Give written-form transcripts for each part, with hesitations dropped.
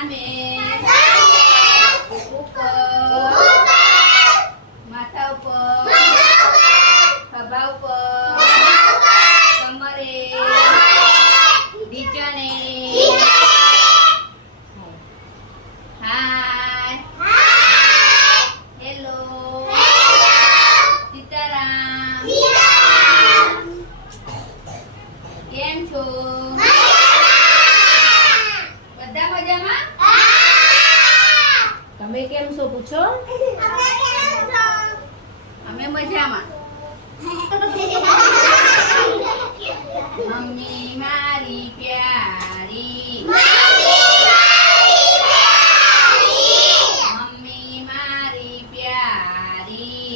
સામે ઉપર માથા ઉપર ખભા ઉપર કમરે ઢીચણે હાય હેલો સીતારામ કેમ છો બધા મજામાં તમે કેમ છો પૂછો અમે મજામાં મમ્મી મારી પ્યારી મમ્મી મારી પ્યારી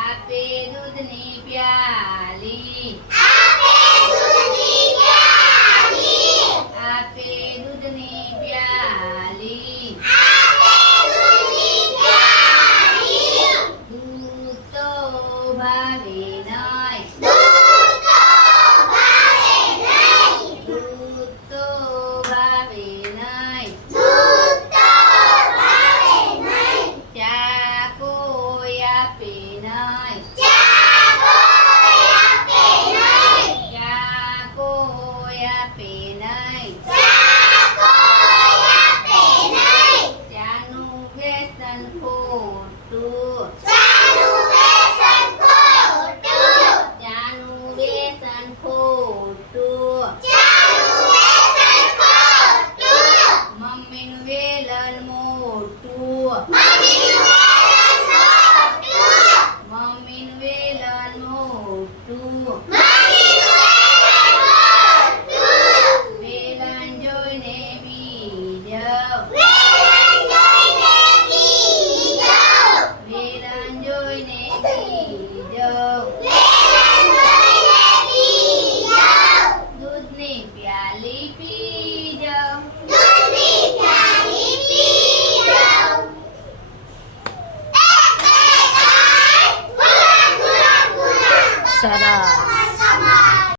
આપે દૂધની પ્યાલી આપે દૂધની પ્યાલી દૂધ તો ભાવે નહીં દૂધ તો ભાવે નહીં ચા કોઈ આપે નહીં ચા કોઈ આપે નહીં ચાનું વ્યસન ખોટું ચાનું વ્યસન ખોટું મમ્મીનું વેલણ મોટું મમ્મીનું વેલણ મોટું વેલણ જોઈને બીજો વેલણ જોઈને બીજો દૂધની પ્યાલી પીજો સરસ.